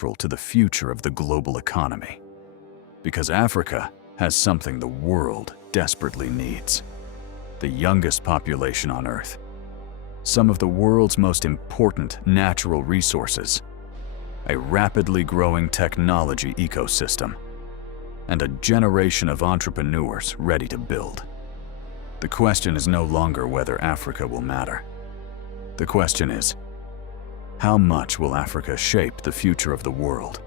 to the future of the global economy. Because Africa has something the world desperately needs: the youngest population on Earth, some of the world's most important natural resources, a rapidly growing technology ecosystem, and a generation of entrepreneurs ready to build. The question is no longer whether Africa will matter. The question is, how much will Africa shape the future of the world?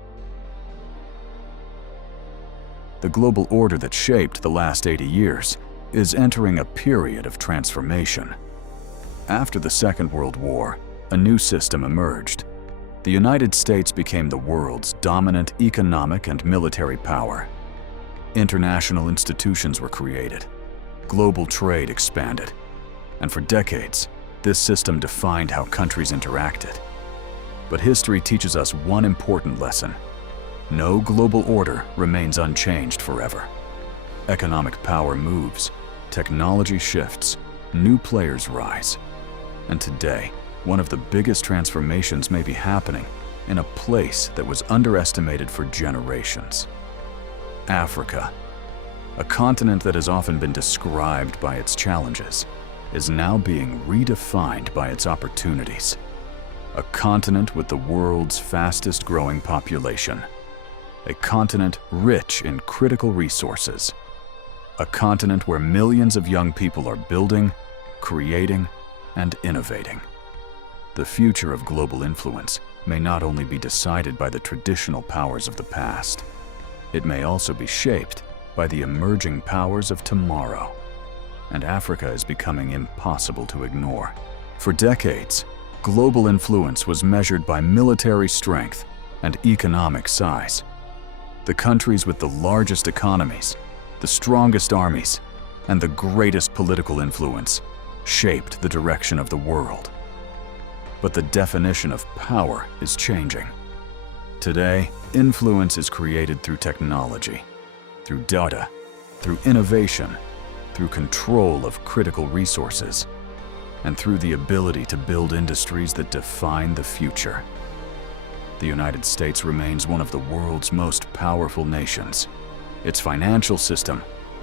The global order that shaped the last 80 years is entering a period of transformation. After the Second World War, a new system emerged. The United States became the world's dominant economic and military power. International institutions were created. Global trade expanded. And for decades, this system defined how countries interacted. But history teaches us one important lesson: no global order remains unchanged forever. Economic power moves, technology shifts, new players rise. And today, one of the biggest transformations may be happening in a place that was underestimated for generations: Africa. A continent that has often been described by its challenges is now being redefined by its opportunities. A continent with the world's fastest growing population. A continent rich in critical resources. A continent where millions of young people are building, creating, and innovating. The future of global influence may not only be decided by the traditional powers of the past, it may also be shaped by the emerging powers of tomorrow. And Africa is becoming impossible to ignore. For decades, global influence was measured by military strength and economic size. The countries with the largest economies, the strongest armies, and the greatest political influence shaped the direction of the world. But the definition of power is changing. Today, influence is created through technology, through data, through innovation, through control of critical resources, and through the ability to build industries that define the future. The United States remains one of the world's most powerful nations. Its financial system,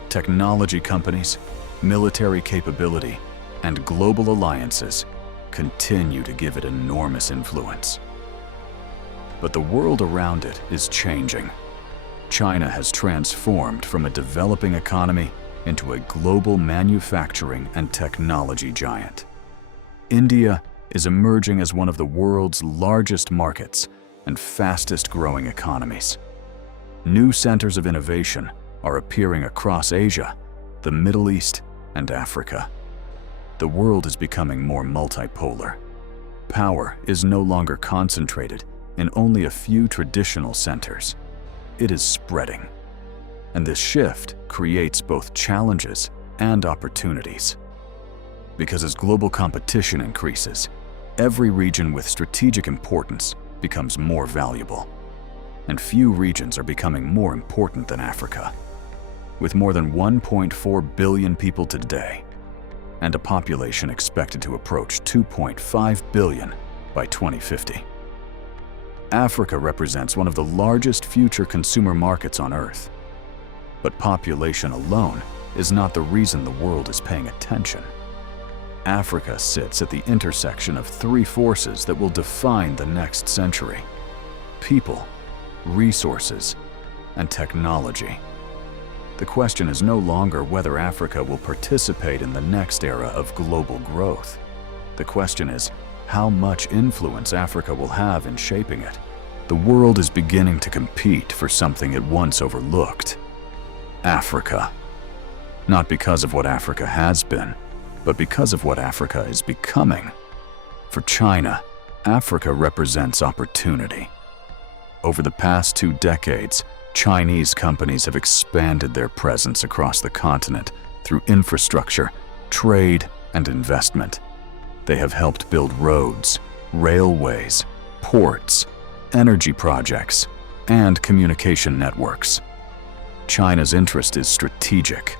technology companies, military capability, and global alliances continue to give it enormous influence. But the world around it is changing. China has transformed from a developing economy into a global manufacturing and technology giant. India is emerging as one of the world's largest markets and fastest growing economies. New centers of innovation are appearing across Asia, the Middle East, and Africa. The world is becoming more multipolar. Power is no longer concentrated in only a few traditional centers. It is spreading. And this shift creates both challenges and opportunities. Because as global competition increases, every region with strategic importance becomes more valuable. And few regions are becoming more important than Africa. With more than 1.4 billion people today, and a population expected to approach 2.5 billion by 2050. Africa represents one of the largest future consumer markets on Earth. But population alone is not the reason the world is paying attention. Africa sits at the intersection of three forces that will define the next century: people, resources, and technology. The question is no longer whether Africa will participate in the next era of global growth. The question is how much influence Africa will have in shaping it. The world is beginning to compete for something it once overlooked: Africa. Not because of what Africa has been, but because of what Africa is becoming. For China, Africa represents opportunity. Over the past 2 decades, Chinese companies have expanded their presence across the continent through infrastructure, trade, and investment. They have helped build roads, railways, ports, energy projects, and communication networks. China's interest is strategic.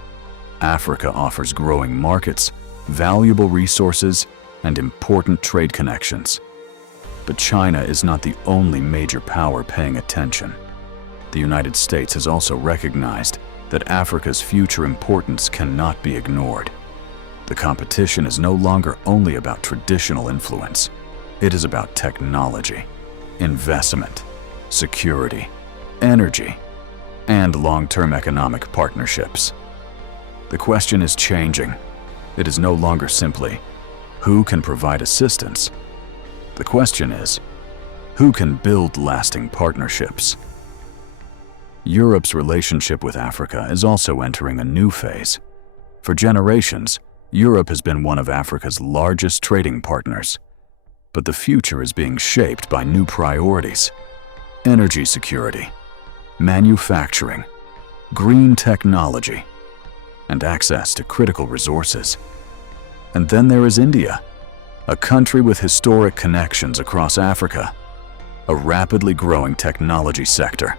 Africa offers growing markets, valuable resources, and important trade connections. But China is not the only major power paying attention. The United States has also recognized that Africa's future importance cannot be ignored. The competition is no longer only about traditional influence. It is about technology, investment, security, energy, and long-term economic partnerships. The question is changing. It is no longer simply, who can provide assistance? The question is, who can build lasting partnerships? Europe's relationship with Africa is also entering a new phase. For generations, Europe has been one of Africa's largest trading partners. But the future is being shaped by new priorities: energy security, manufacturing, green technology, and access to critical resources. And then there is India, a country with historic connections across Africa, a rapidly growing technology sector,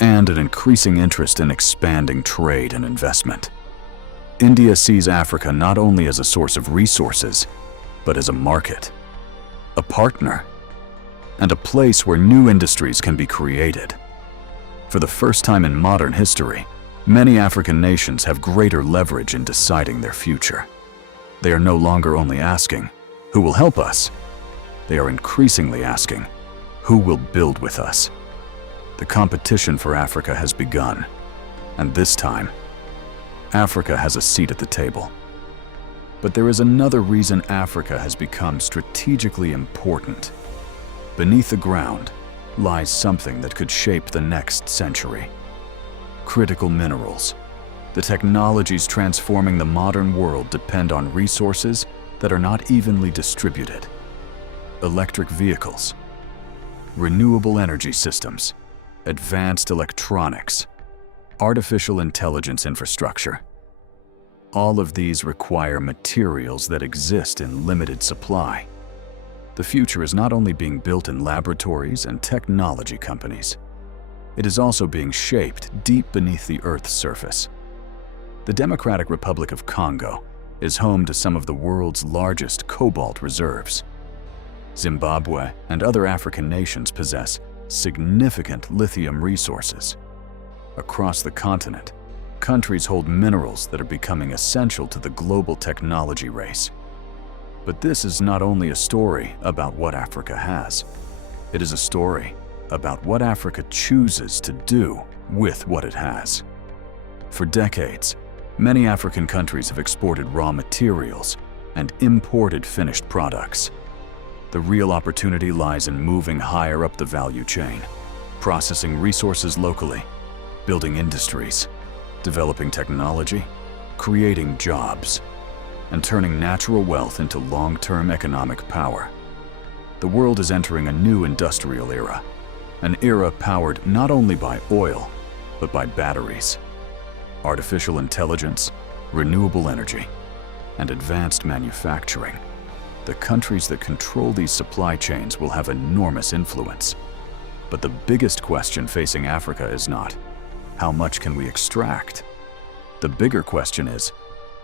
and an increasing interest in expanding trade and investment. India sees Africa not only as a source of resources, but as a market, a partner, and a place where new industries can be created. For the first time in modern history, many African nations have greater leverage in deciding their future. They are no longer only asking, who will help us? They are increasingly asking, who will build with us? The competition for Africa has begun, and this time, Africa has a seat at the table. But there is another reason Africa has become strategically important. Beneath the ground lies something that could shape the next century. Critical minerals. The technologies transforming the modern world depend on resources that are not evenly distributed. Electric vehicles, renewable energy systems, advanced electronics, artificial intelligence infrastructure. All of these require materials that exist in limited supply. The future is not only being built in laboratories and technology companies, it is also being shaped deep beneath the Earth's surface. The Democratic Republic of Congo is home to some of the world's largest cobalt reserves. Zimbabwe and other African nations possess significant lithium resources. Across the continent, countries hold minerals that are becoming essential to the global technology race. But this is not only a story about what Africa has. It is a story about what Africa chooses to do with what it has. For decades, many African countries have exported raw materials and imported finished products. The real opportunity lies in moving higher up the value chain, processing resources locally, building industries, developing technology, creating jobs, and turning natural wealth into long-term economic power. The world is entering a new industrial era, an era powered not only by oil, but by batteries, artificial intelligence, renewable energy, and advanced manufacturing. The countries that control these supply chains will have enormous influence. But the biggest question facing Africa is not, how much can we extract? The bigger question is,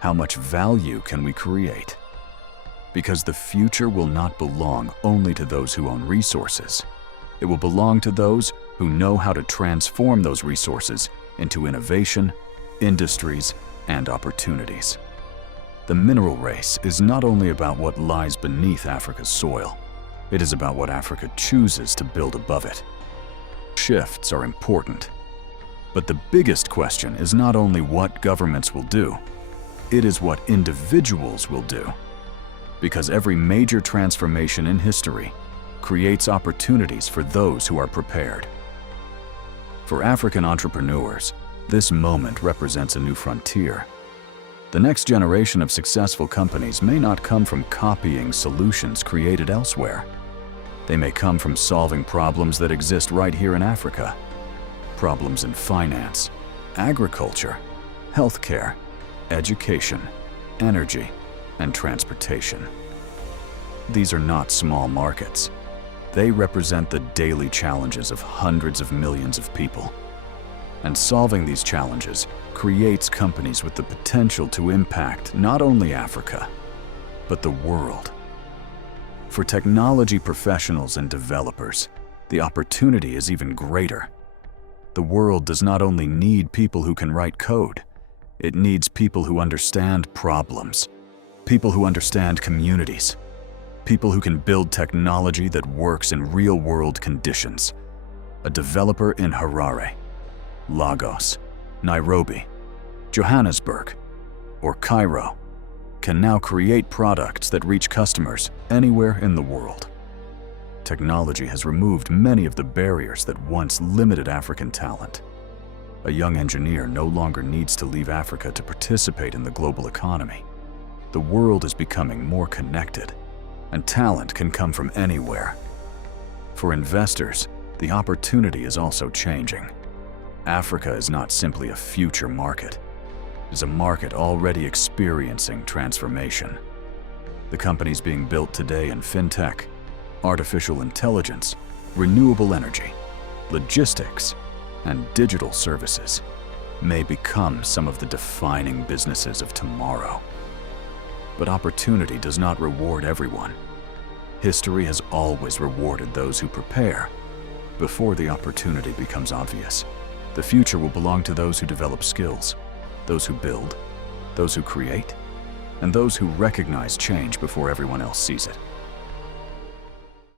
how much value can we create? Because the future will not belong only to those who own resources. It will belong to those who know how to transform those resources into innovation, industries, and opportunities. The mineral race is not only about what lies beneath Africa's soil. It is about what Africa chooses to build above it. Shifts are important. But the biggest question is not only what governments will do, it is what individuals will do. Because every major transformation in history creates opportunities for those who are prepared. For African entrepreneurs, this moment represents a new frontier. The next generation of successful companies may not come from copying solutions created elsewhere. They may come from solving problems that exist right here in Africa. Problems in finance, agriculture, healthcare, education, energy, and transportation. These are not small markets. They represent the daily challenges of hundreds of millions of people. And solving these challenges creates companies with the potential to impact not only Africa, but the world. For technology professionals and developers, the opportunity is even greater. The world does not only need people who can write code, it needs people who understand problems, people who understand communities, people who can build technology that works in real-world conditions. A developer in Harare, Lagos, Nairobi, Johannesburg, or Cairo can now create products that reach customers anywhere in the world. Technology has removed many of the barriers that once limited African talent. A young engineer no longer needs to leave Africa to participate in the global economy. The world is becoming more connected, and talent can come from anywhere. For investors, the opportunity is also changing. Africa is not simply a future market. It is a market already experiencing transformation. The companies being built today in fintech, artificial intelligence, renewable energy, logistics, and digital services may become some of the defining businesses of tomorrow. But opportunity does not reward everyone. History has always rewarded those who prepare before the opportunity becomes obvious. The future will belong to those who develop skills, those who build, those who create, and those who recognize change before everyone else sees it.